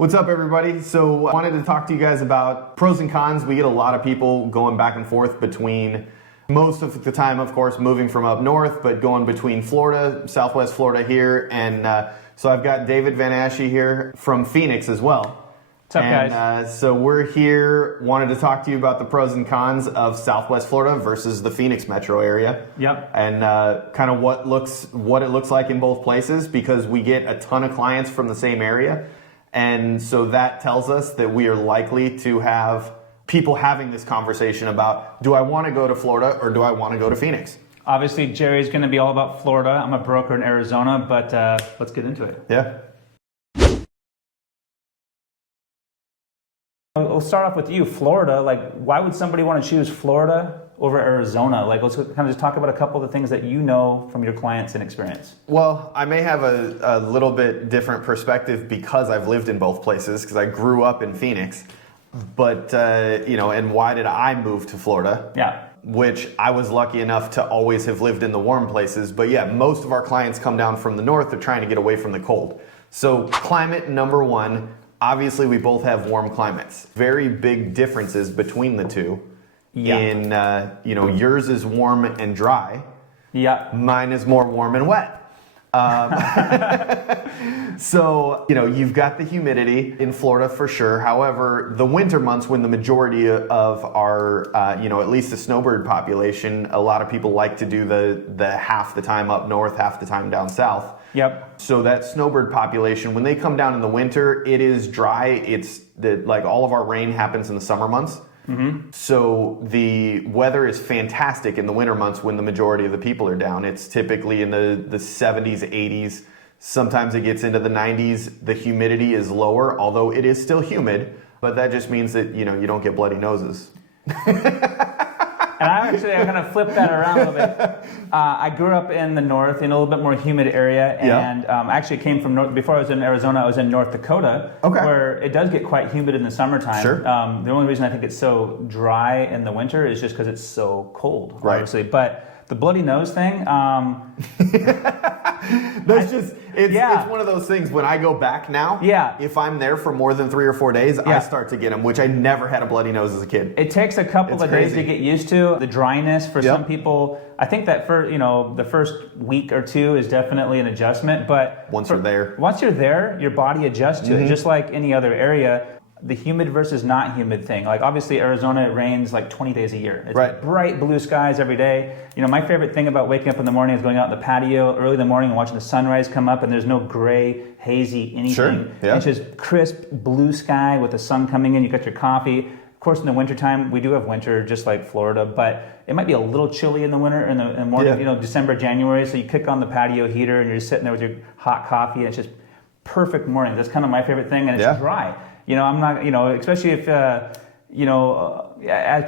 What's up, everybody? So I wanted to talk to you guys about pros and cons. We get a lot of people going back and forth between, most of the time, of course, moving from up north, but going between Florida, Southwest Florida here. And so I've got David Van Asche here from Phoenix as well. What's up, guys? So we're here, wanted to talk to you about the pros and cons of Southwest Florida versus the Phoenix metro area. Yep. And kind of what it looks like in both places, because we get a ton of clients from the same area. And so that tells us that we are likely to have people having this conversation about, do I want to go to Florida or do I want to go to Phoenix? Obviously, Jerry's going to be all about Florida. I'm a broker in Arizona, but let's get into it. Yeah. We'll start off with you, Florida. Like, why would somebody want to choose Florida over Arizona? Like, let's kind of just talk about a couple of the things that you know from your clients and experience. Well, I may have a little bit different perspective because I've lived in both places, because I grew up in Phoenix. But, and why did I move to Florida? Yeah. Which I was lucky enough to always have lived in the warm places. But yeah, most of our clients come down from the north. They're trying to get away from the cold. So climate, number one. Obviously, we both have warm climates. Very big differences between the two. Yeah. In, yours is warm and dry. Yeah. Mine is more warm and wet. So, you've got the humidity in Florida for sure. However, the winter months, when the majority of our, at least the snowbird population, a lot of people like to do the half the time up north, half the time down south. Yep. So that snowbird population, when they come down in the winter, it is dry. Like all of our rain happens in the summer months. Mm-hmm. So the weather is fantastic in the winter months when the majority of the people are down. It's typically in the 70s, 80s. Sometimes it gets into the 90s. The humidity is lower, although it is still humid. But that just means that, you don't get bloody noses. And I'm going to flip that around a little bit. I grew up in the north, in a little bit more humid area, and actually came from north. Before I was in Arizona, I was in North Dakota, where it does get quite humid in the summertime. Sure. The only reason I think it's so dry in the winter is just because it's so cold, obviously. But the bloody nose thing, it's one of those things. When I go back now, if I'm there for more than 3 or 4 days, I start to get them, which I never had a bloody nose as a kid. It takes a couple of days to get used to the dryness. For some people, I think that the first week or two is definitely an adjustment. But once you're there, your body adjusts to it, just like any other area. The humid versus not humid thing. Like, obviously, Arizona, it rains like 20 days a year. It's bright blue skies every day. My favorite thing about waking up in the morning is going out in the patio early in the morning and watching the sunrise come up, and there's no gray, hazy anything. Sure. Yeah. It's just crisp blue sky with the sun coming in. You got your coffee. Of course, in the wintertime, we do have winter just like Florida, but it might be a little chilly in the winter, in the morning, December, January. So you kick on the patio heater and you're just sitting there with your hot coffee, and it's just perfect morning. That's kind of my favorite thing, and it's dry. I'm not, especially if, as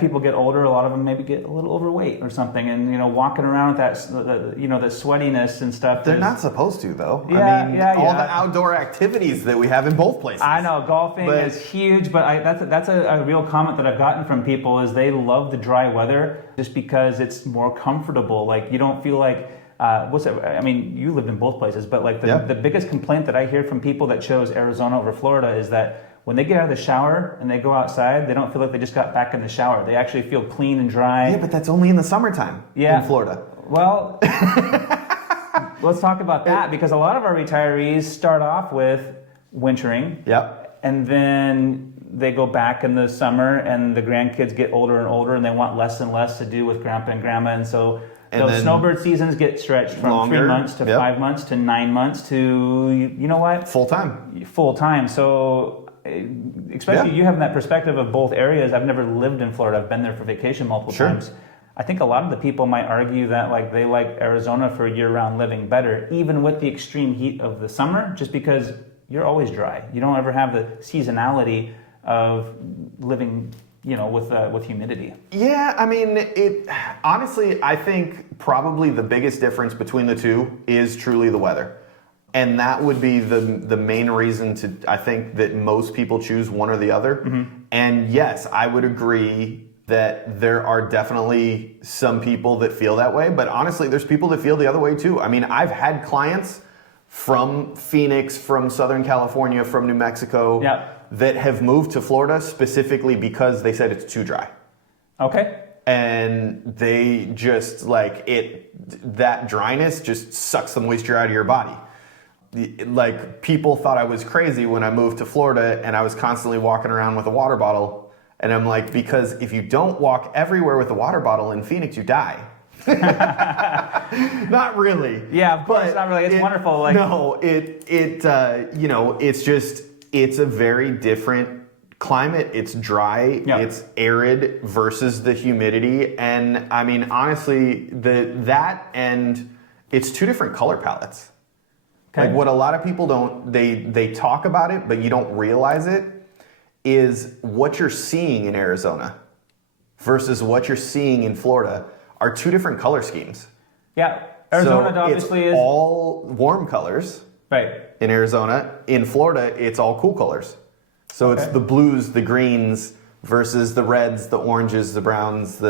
people get older, a lot of them maybe get a little overweight or something, and, walking around with that, the sweatiness and stuff. They're not supposed to, though. All the outdoor activities that we have in both places. I know, golfing is huge, but that's a real comment that I've gotten from people is they love the dry weather just because it's more comfortable. Like, you don't feel like, you lived in both places, but like the biggest complaint that I hear from people that chose Arizona over Florida is that when they get out of the shower and they go outside, they don't feel like they just got back in the shower. They actually feel clean and dry. Yeah, but that's only in the summertime in Florida. Well, let's talk about that, because a lot of our retirees start off with wintering. Yep. And then they go back in the summer, and the grandkids get older and older, and they want less and less to do with grandpa and grandma. And so those snowbird seasons get stretched from longer, 3 months to 5 months to 9 months to, Full time. Full time. So especially you having that perspective of both areas. I've never lived in Florida. I've been there for vacation multiple times. I think a lot of the people might argue that they like Arizona for year-round living better, even with the extreme heat of the summer, just because you're always dry. You don't ever have the seasonality of living, with humidity. Yeah, honestly, I think probably the biggest difference between the two is truly the weather. And that would be the main reason I think that most people choose one or the other. Mm-hmm. And yes, I would agree that there are definitely some people that feel that way, but honestly, there's people that feel the other way too. I've had clients from Phoenix, from Southern California, from New Mexico that have moved to Florida specifically because they said it's too dry. Okay. And they just like that dryness just sucks the moisture out of your body. Like people thought I was crazy when I moved to Florida and I was constantly walking around with a water bottle. And I'm like, because if you don't walk everywhere with a water bottle in Phoenix, you die. Not really. Yeah, of course, not really. It's wonderful. Like, no, you know, it's a very different climate. It's dry. Yep. It's arid versus the humidity. And I mean, honestly, that and it's two different color palettes. Okay. Like what a lot of people don't, they talk about it, but you don't realize it, is what you're seeing in Arizona versus what you're seeing in Florida are two different color schemes. Yeah, Arizona so obviously it's is all warm colors. Right. In Arizona. In Florida, it's all cool colors. So it's the blues, the greens versus the reds, the oranges, the browns,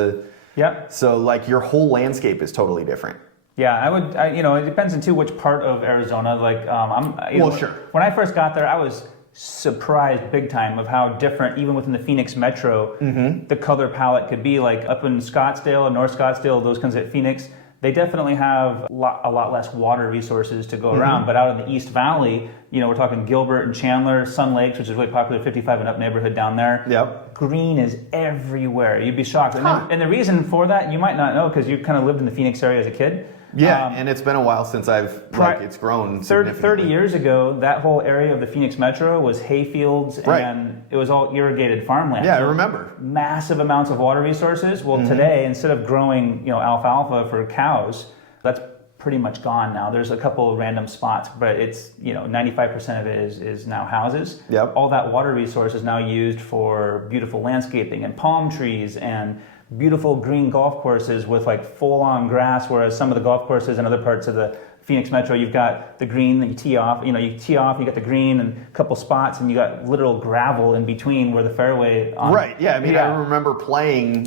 So like your whole landscape is totally different. Yeah, you know, it depends on too which part of Arizona. Like, Sure. When I first got there, I was surprised big time of how different, even within the Phoenix metro, the color palette could be. Like up in Scottsdale and North Scottsdale, those kinds of Phoenix, they definitely have a lot less water resources to go around. But out in the East Valley, you know, we're talking Gilbert and Chandler, Sun Lakes, which is really popular, 55 and up neighborhood down there. Yep. Green is everywhere. You'd be shocked. And the reason for that, you might not know because you kind of lived in the Phoenix area as a kid. Yeah, and it's been a while since it's grown significantly. 30 years ago, that whole area of the Phoenix metro was hay fields and it was all irrigated farmland. Yeah, I remember. Massive amounts of water resources. Well, today, instead of growing, you know, alfalfa for cows, that's pretty much gone now. There's a couple of random spots, but it's, you know, 95% of it is now houses. Yep. All that water resource is now used for beautiful landscaping and palm trees and beautiful green golf courses with like full-on grass, whereas some of the golf courses in other parts of the Phoenix metro, you've got the green that you tee off, you got the green and a couple spots and you got literal gravel in between where the fairway on. Right, yeah, I mean, I remember playing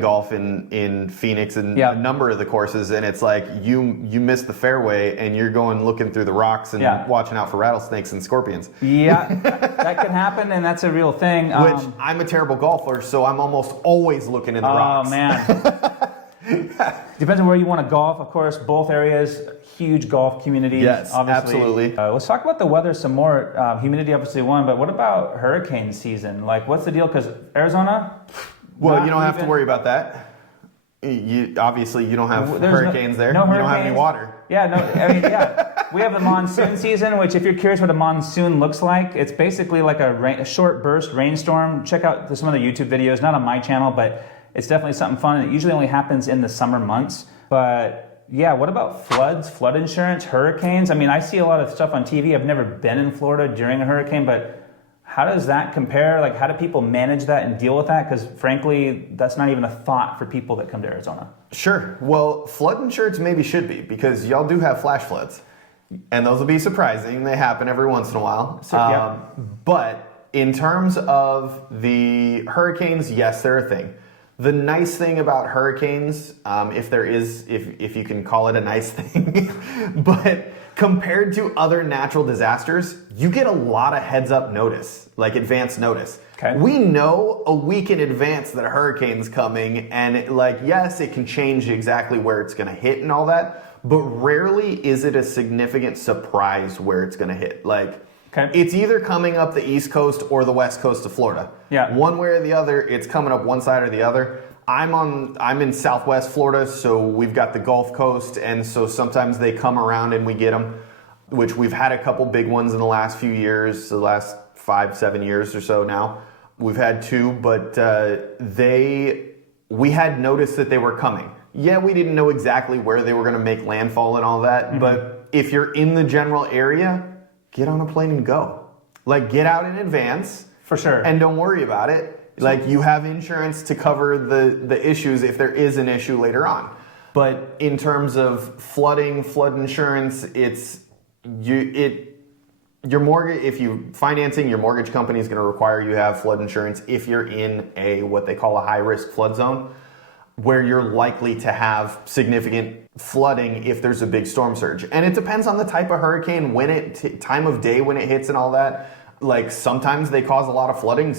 golf in Phoenix and a number of the courses, and it's like you miss the fairway and you're going looking through the rocks and watching out for rattlesnakes and scorpions. Yeah, that can happen, and that's a real thing. Which I'm a terrible golfer, so I'm almost always looking in the rocks. Oh, man. Depends on where you want to golf, of course. Both areas, huge golf communities. Yes, obviously. absolutely. Let's talk about the weather some more. Humidity, obviously, one, but what about hurricane season? Like, what's the deal? Because Arizona? Well, you don't have to worry about that. Obviously, you don't have hurricanes there. No hurricanes. You don't have any water. Yeah, no, I mean, we have the monsoon season, which if you're curious what a monsoon looks like, it's basically like a short burst rainstorm. Check out some of the YouTube videos, not on my channel, but it's definitely something fun, and it usually only happens in the summer months. But yeah, what about floods, flood insurance, hurricanes? I mean, I see a lot of stuff on TV. I've never been in Florida during a hurricane, but how does that compare? Like, how do people manage that and deal with that? Because frankly, that's not even a thought for people that come to Arizona. Sure. Well, flood insurance maybe should be, because y'all do have flash floods. And those will be surprising. They happen every once in a while. But in terms of the hurricanes, yes, they're a thing. The nice thing about hurricanes, if you can call it a nice thing, but compared to other natural disasters, you get a lot of heads up notice, like advance notice. Okay. We know a week in advance that a hurricane's coming, and yes, it can change exactly where it's going to hit and all that, but rarely is it a significant surprise where it's going to hit. It's either coming up the East Coast or the West Coast of Florida. Yeah. One way or the other, it's coming up one side or the other. I'm in Southwest Florida, so we've got the Gulf Coast, and so sometimes they come around and we get them, which we've had a couple big ones in the last few years, the last 5-7 years or so now. We've had two, but we had noticed that they were coming. Yeah, we didn't know exactly where they were going to make landfall and all that, but if you're in the general area, get on a plane and go. Get out in advance. For sure. And don't worry about it. You have insurance to cover the issues if there is an issue later on. But in terms of flooding, flood insurance, your mortgage, if you financing, your mortgage company is going to require you have flood insurance if you're in what they call a high risk flood zone. where you're likely to have significant flooding if there's a big storm surge. And it depends on the type of hurricane, time of day when it hits and all that. Like sometimes they cause a lot of flooding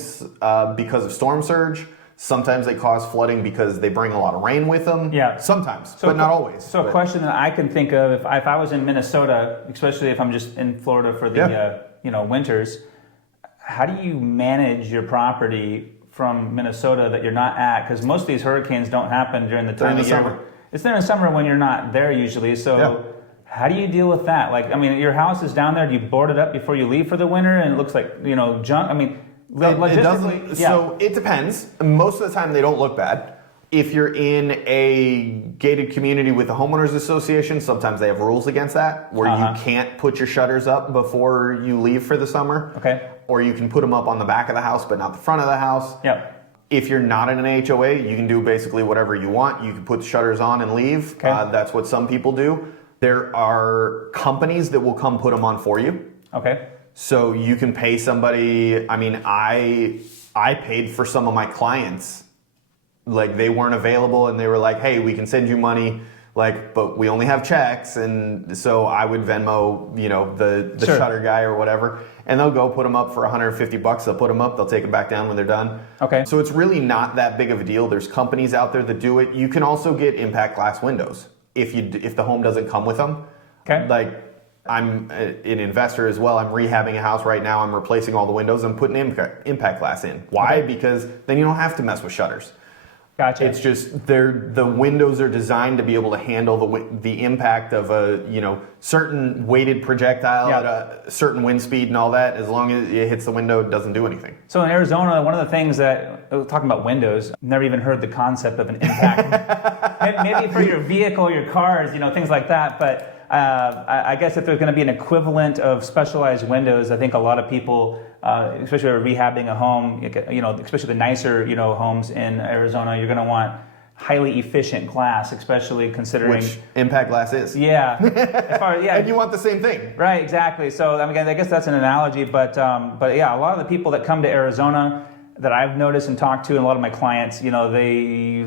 because of storm surge. Sometimes they cause flooding because they bring a lot of rain with them. Yeah. Sometimes, but not always. So a question that I can think of, if I was in Minnesota, especially if I'm just in Florida for the winters, how do you manage your property from Minnesota that you're not at? Because most of these hurricanes don't happen during the time of year. Summer. It's during the summer when you're not there usually. So how do you deal with that? Like, I mean, your house is down there. Do you board it up before you leave for the winter? And it looks like, junk. I mean, logistically, So it depends. Most of the time they don't look bad. If you're in a gated community with a homeowners association, sometimes they have rules against that, where you can't put your shutters up before you leave for the summer. Okay. Or you can put them up on the back of the house, but not the front of the house. Yep. If you're not in an HOA, you can do basically whatever you want. You can put the shutters on and leave. Okay. That's what some people do. There are companies that will come put them on for you. Okay. So you can pay somebody. I mean, I paid for some of my clients. Like they weren't available and they were like, hey, we can send you money, but we only have checks. And so I would Venmo, the Sure. shutter guy or whatever. And they'll go put them up for $150. They'll put them up. They'll take them back down when they're done. Okay. So it's really not that big of a deal. There's companies out there that do it. You can also get impact glass windows if the home doesn't come with them. Okay. Like I'm an investor as well. I'm rehabbing a house right now. I'm replacing all the windows and putting impact glass in. Why? Okay. Because then you don't have to mess with shutters. Gotcha. It's just the windows are designed to be able to handle the impact of a certain weighted projectile at a certain wind speed and all that. As long as it hits the window, it doesn't do anything. So in Arizona, one of the things that, talking about windows, never even heard the concept of an impact. Maybe for your vehicle, your cars, things like that. But I guess if there's going to be an equivalent of specialized windows, I think a lot of people, especially if you're rehabbing a home, especially the nicer, homes in Arizona, you're going to want highly efficient glass, especially considering Which impact glass is. Yeah. And you want the same thing. Right, exactly. So I guess that's an analogy, but yeah, a lot of the people that come to Arizona that I've noticed and talked to, and a lot of my clients, they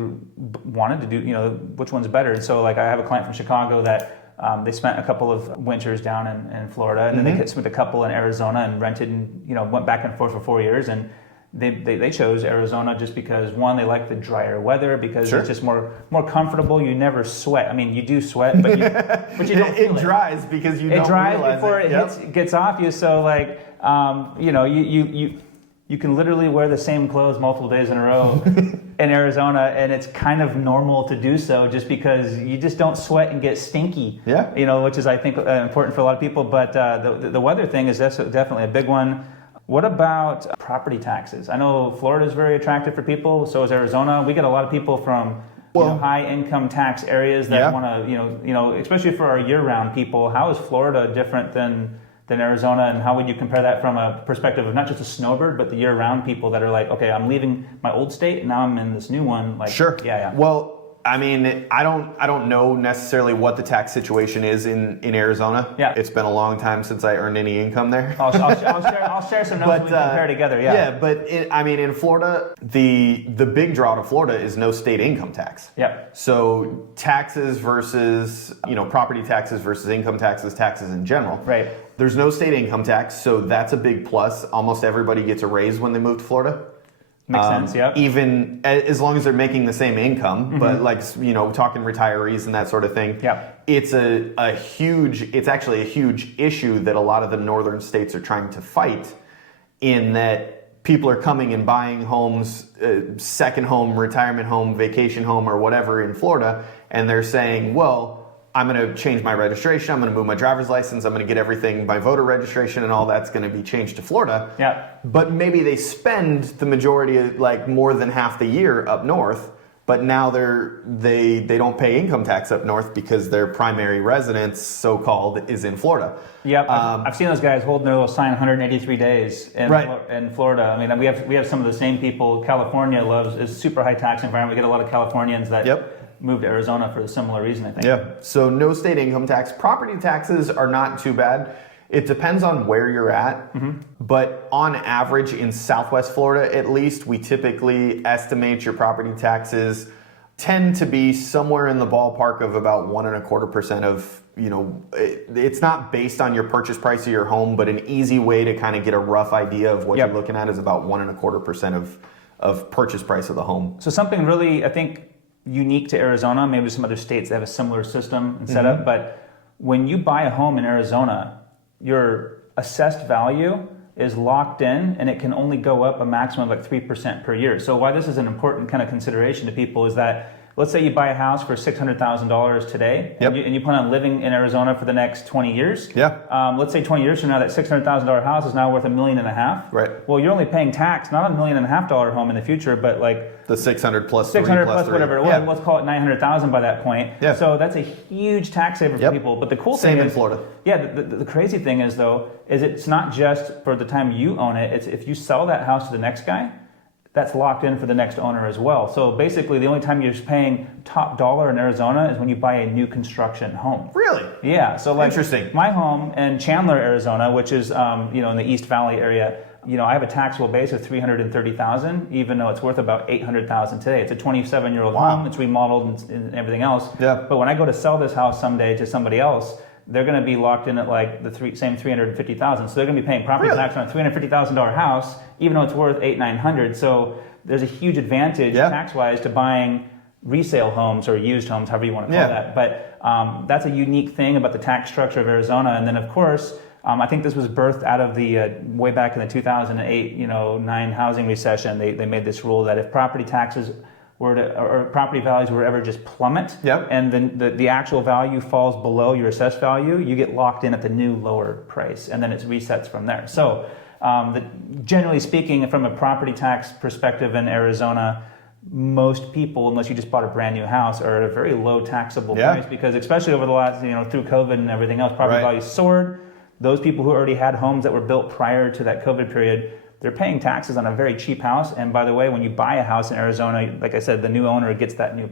wanted to do, which one's better. And so like I have a client from Chicago that they spent a couple of winters down in Florida, and then they spent a couple in Arizona and rented and went back and forth for 4 years, and they chose Arizona just because, one, they like the drier weather because it's just more comfortable. You never sweat. I mean, you do sweat, but you don't feel it dries because you it don't dries realize before it gets off you. So like you can literally wear the same clothes multiple days in a row in Arizona, and it's kind of normal to do so just because you just don't sweat and get stinky. Yeah. Which is, I think, important for a lot of people. But the weather thing is definitely a big one. What about property taxes? I know Florida is very attractive for people. So is Arizona. We get a lot of people from high income tax areas that want to, especially for our year-round people. How is Florida different than Arizona, and how would you compare that from a perspective of not just a snowbird, but the year-round people that are like, okay, I'm leaving my old state, and now I'm in this new one. Like, sure. Yeah. Well, I mean, I don't know necessarily what the tax situation is in Arizona. Yeah. It's been a long time since I earned any income there. I'll share some notes we can compare together. Yeah. Yeah, but in Florida, the big draw to Florida is no state income tax. Yeah. So taxes versus property taxes versus income taxes in general. Right. There's no state income tax, so that's a big plus. Almost everybody gets a raise when they move to Florida. Makes sense, yeah. Even as long as they're making the same income, but talking retirees and that sort of thing. Yeah. It's actually a huge issue that a lot of the northern states are trying to fight, in that people are coming and buying homes, second home, retirement home, vacation home, or whatever in Florida, and they're saying, well, I'm going to change my registration, I'm going to move my driver's license, I'm going to get everything, my voter registration and all that's going to be changed to Florida. Yeah. But maybe they spend the majority of, more than half the year up north, but now they don't pay income tax up north because their primary residence, so-called, is in Florida. Yep, I've seen those guys holding their little sign 183 days in Florida. I mean, we have some of the same people. California is super high tax environment. We get a lot of Californians that moved to Arizona for a similar reason, I think. Yeah, so no state income tax. Property taxes are not too bad. It depends on where you're at, but on average in Southwest Florida, at least, we typically estimate your property taxes tend to be somewhere in the ballpark of about 1.25% of, it's not based on your purchase price of your home, but an easy way to kind of get a rough idea of what you're looking at is about 1.25% of purchase price of the home. So something really, I think, unique to Arizona, maybe some other states that have a similar system and setup, but when you buy a home in Arizona, your assessed value is locked in, and it can only go up a maximum of like 3% per year. So why this is an important kind of consideration to people is that, let's say you buy a house for $600,000 today, and you plan on living in Arizona for the next 20 years. Let's say 20 years from now, that $600,000 house is now worth $1.5 million. Right. Well, you're only paying tax, not on $1.5 million home in the future, but like the 600 plus 600 3 plus whatever. Well, let's call it 900,000 by that point. So that's a huge tax saver for people. But the cool thing is, same in Florida. Yeah, the crazy thing is though, is it's not just for the time you own it. It's if you sell that house to the next guy, that's locked in for the next owner as well. So basically, the only time you're paying top dollar in Arizona is when you buy a new construction home. Really? Yeah. So like, interesting. My home in Chandler, Arizona, which is in the East Valley area. I have a taxable base of $330,000, even though it's worth about $800,000 today. It's a 27-year-old home. It's remodeled and everything else. But when I go to sell this house someday to somebody else, they're going to be locked in at like the same $350,000. So they're going to be paying property tax on a $350,000 house, even though it's worth $800,000-$900,000. So there's a huge advantage tax-wise to buying resale homes or used homes, however you want to call that. But that's a unique thing about the tax structure of Arizona. And then, of course, I think this was birthed out of the way back in the 2008, 9 housing recession. They made this rule that if property taxes or property values were ever just plummet, and then the actual value falls below your assessed value, you get locked in at the new lower price, and then it resets from there. So, generally speaking, from a property tax perspective in Arizona, most people, unless you just bought a brand new house, are at a very low taxable price because, especially over the last, through COVID and everything else, property values soared. Those people who already had homes that were built prior to that COVID period, they're paying taxes on a very cheap house. And by the way, when you buy a house in Arizona, like I said, the new owner gets that new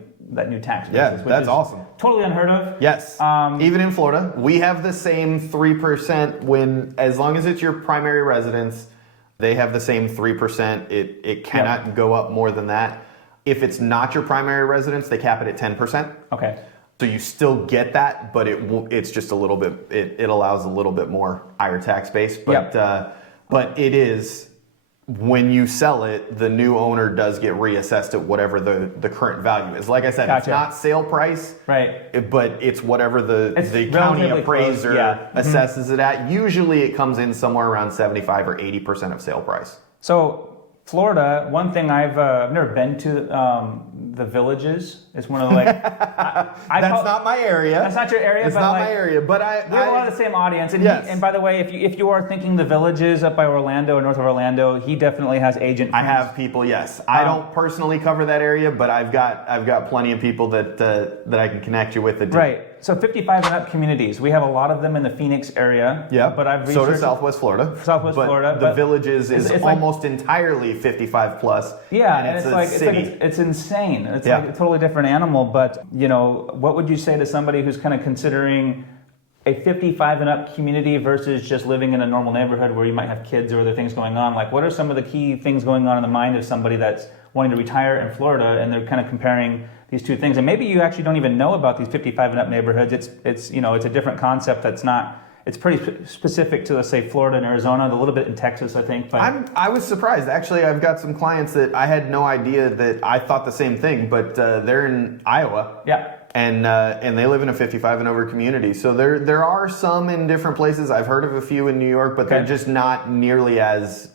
tax basis, which that's is awesome. Totally unheard of. Yes. Even in Florida, we have the same 3% as long as it's your primary residence, they have the same 3%. It cannot go up more than that. If it's not your primary residence, they cap it at 10%. Okay. So you still get that, but it's just a little bit, it allows a little bit more higher tax base. But it is, when you sell it, the new owner does get reassessed at whatever the current value is. Like I said, it's not sale price, but it's whatever the county appraiser assesses it at. Usually it comes in somewhere around 75 or 80% of sale price. So Florida, one thing I've never been to the Villages. It's one of the that's not my area. That's not your area. It's not my area, but we have a lot of the same audience. And, and by the way, if you are thinking the Villages up by Orlando or north of Orlando, he definitely has agent friends. I have people. Yes, I don't personally cover that area, but I've got plenty of people that I can connect you with. That do. Right. So 55 and up communities. We have a lot of them in the Phoenix area. But I've researched. So does Southwest Florida. Florida. The Villages is almost entirely 55 plus. Yeah, and it's insane. It's like a totally different animal. But what would you say to somebody who's kind of considering a 55 and up community versus just living in a normal neighborhood where you might have kids or other things going on? Like, what are some of the key things going on in the mind of somebody that's wanting to retire in Florida, and they're kind of comparing these two things? And maybe you actually don't even know about these 55 and up neighborhoods. It's a different concept that's not. It's pretty specific to, let's say, Florida and Arizona, a little bit in Texas, I think. But I was surprised. Actually, I've got some clients that I had no idea that I thought the same thing, but they're in Iowa. And they live in a 55 and over community. So there are some in different places. I've heard of a few in New York, but they're just not nearly as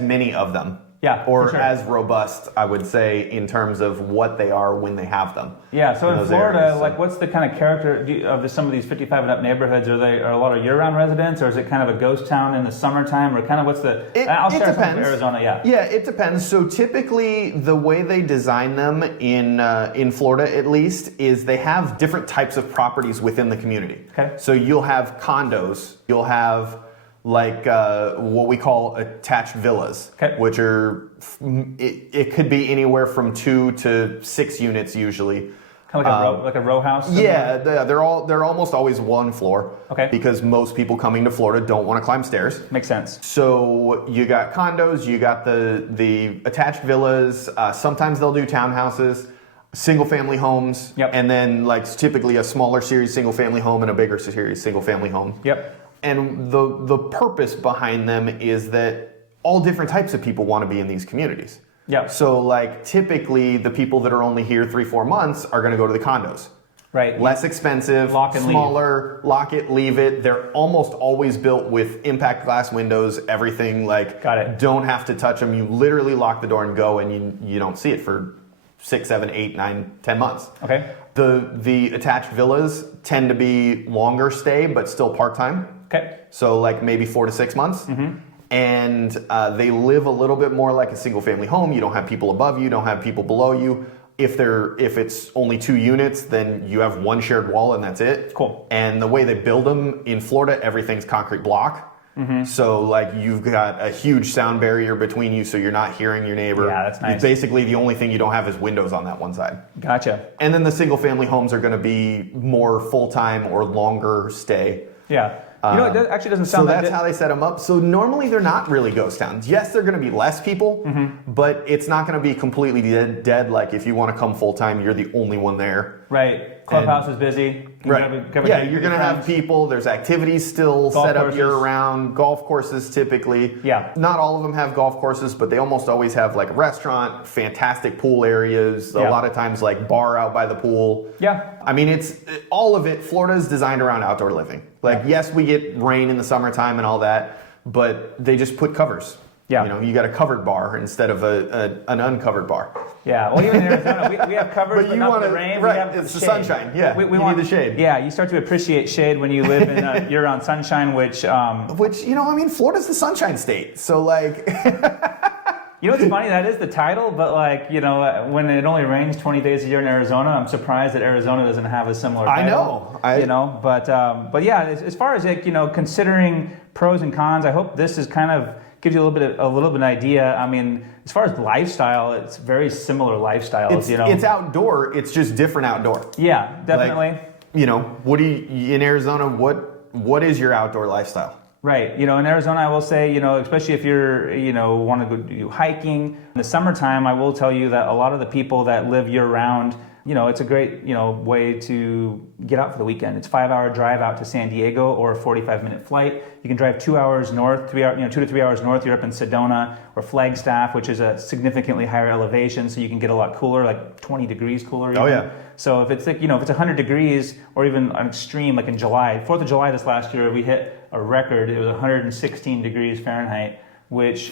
many of them. Or as robust, I would say, in terms of what they are when they have them. So in Florida, what's the kind of character of some of these 55 and up neighborhoods? Are a lot of year-round residents, or is it kind of a ghost town in the summertime, or kind of what's the? I'll share some of Arizona. Yeah, it depends. So typically, the way they design them in Florida, at least, is they have different types of properties within the community. Okay. So you'll have condos. You'll have what we call attached villas, which are, it could be anywhere from 2 to 6 units usually. Kind of like a row house? They're almost always one floor. Because most people coming to Florida don't want to climb stairs. Makes sense. So you got condos, you got the attached villas. Sometimes they'll do townhouses. single family homes, Yep. and then like typically a smaller series single family home and a bigger series single family home. Yep. And the purpose behind them is that all different types of people want to be in these communities. Yeah. So like typically the people that are only here 3-4 months are going to go to the condos. Right. Less expensive, Lock and smaller, lock it, leave it. They're almost always built with impact glass windows, everything like Got it. Don't have to touch them. You literally lock the door and go, and you don't see it for 6, 7, 8, 9, 10 months. Okay. The attached villas tend to be longer stay, but still part-time. Okay. So like maybe 4 to 6 months. Mm-hmm. And they live a little bit more like a single family home. You don't have people above you, don't have people below you. If it's only 2 units, then you have one shared wall and that's it. Cool. And the way they build them in Florida, everything's concrete block. Mm-hmm. So like you've got a huge sound barrier between you, so you're not hearing your neighbor. Yeah, that's nice. Basically, the only thing you don't have is windows on that one side. Gotcha. And then the single family homes are going to be more full-time or longer stay. Yeah. You know, it actually doesn't So sound that's like how they set them up. So normally they're not really ghost towns. Yes, they're going to be less people, but it's not going to be completely dead. Like if you want to come full time, you're the only one there. Right. Clubhouse is busy. Right. Yeah, you're going to have people. There's activities still Golf set up courses. year round. Golf courses typically. Yeah. Not all of them have golf courses, but they almost always have like a restaurant, fantastic pool areas. A Yeah. lot of times like bar out by the pool. Yeah. I mean, it's all of it. Florida is designed around outdoor living. Like, yes, we get rain in the summertime and all that, but they just put covers. Yeah. You know, you got a covered bar instead of an uncovered bar. Yeah. Well, even in Arizona, we have covers, but not for the rain. Right. We have It's the shade. sunshine. Yeah. We you want need the shade. Yeah. You start to appreciate shade when you live in year-round sunshine, which. Which, you know, I mean, Florida's the sunshine state. So, like. You know what's funny? That is the title, but like, you know, when it only rains 20 days a year in Arizona, I'm surprised that Arizona doesn't have a similar title. I know. You know, but yeah, as far as like, you know, considering pros and cons, I hope this is kind of gives you a little bit of an idea. I mean, as far as lifestyle, it's very similar lifestyles. It's, you know, it's outdoor. It's just different outdoor. Yeah, definitely. Like, you know, what do you in Arizona? What is your outdoor lifestyle? Right. You know, in Arizona, I will say, you know, especially if you're, you know, want to go do hiking in the summertime, I will tell you that a lot of the people that live year round, you know, it's a great, you know, way to get out for the weekend. It's a 5-hour drive out to San Diego or a 45-minute flight. You can drive 2 hours north, 2 to 3 hours north. You're up in Sedona or Flagstaff, which is a significantly higher elevation, so you can get a lot cooler, like 20 degrees cooler. Even. Oh yeah. So if it's like, you know, if it's 100 degrees or even an extreme, like in July, 4th of July this last year, we hit a record. It was 116 degrees Fahrenheit, which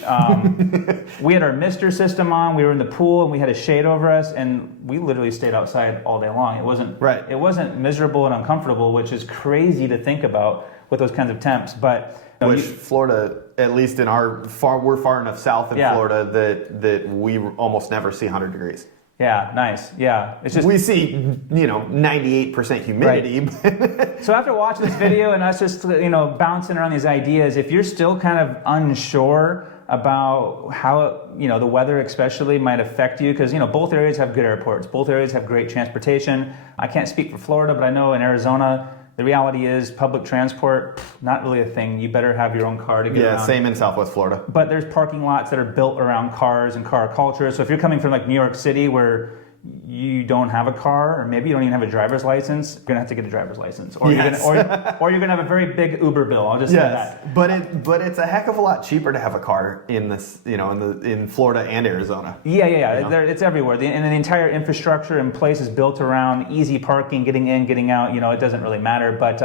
we had our mister system on. We were in the pool and we had a shade over us, and we literally stayed outside all day long. It wasn't right. It wasn't miserable and uncomfortable, which is crazy to think about with those kinds of temps. But you know, Florida, at least in we're far enough south in Florida that we almost never see 100 degrees. Yeah, nice. Yeah, it's just we see, you know, 98% humidity. Right. So after watching this video and us just, you know, bouncing around these ideas, if you're still kind of unsure about how, you know, the weather especially might affect you, because, you know, both areas have good airports, both areas have great transportation. I can't speak for Florida, but I know in Arizona, the reality is public transport, not really a thing. You better have your own car to get around. Yeah, same in Southwest Florida. But there's parking lots that are built around cars and car culture. So if you're coming from like New York City where you don't have a car, or maybe you don't even have a driver's license, you're gonna have to get a driver's license, or yes. you're gonna have a very big Uber bill. I'll just say that. But it's a heck of a lot cheaper to have a car in this, you know, in Florida and Arizona. Yeah. You know? It's everywhere. And the entire infrastructure in place is built around easy parking, getting in, getting out. You know, it doesn't really matter. But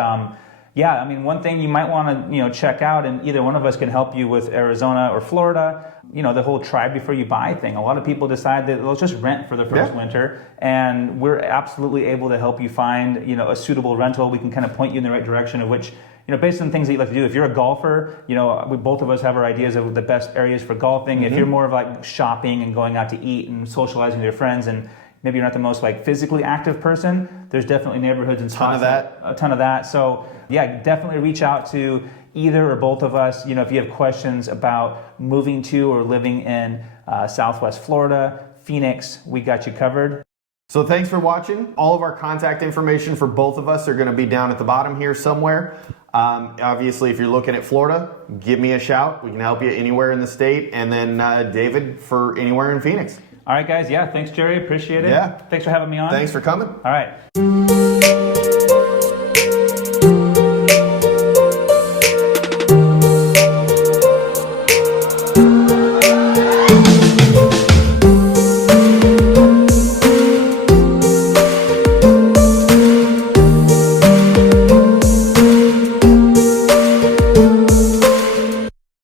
yeah, I mean, one thing you might want to, you know, check out, and either one of us can help you with Arizona or Florida, you know, the whole try before you buy thing. A lot of people decide that let's just rent for the first winter, and we're absolutely able to help you find, you know, a suitable rental. We can kind of point you in the right direction of which, you know, based on things that you like to do. If you're a golfer, you know, we both of us have our ideas of the best areas for golfing. If you're more of like shopping and going out to eat and socializing with your friends, and maybe you're not the most like physically active person, there's definitely neighborhoods and spots. A ton of that. So yeah, definitely reach out to either or both of us. You know, if you have questions about moving to or living in Southwest Florida, Phoenix, we got you covered. So thanks for watching. All of our contact information for both of us are going to be down at the bottom here somewhere. Obviously, if you're looking at Florida, give me a shout. We can help you anywhere in the state. And then David for anywhere in Phoenix. All right, guys. Yeah, thanks, Jerry. Appreciate it. Yeah. Thanks for having me on. Thanks for coming. All right.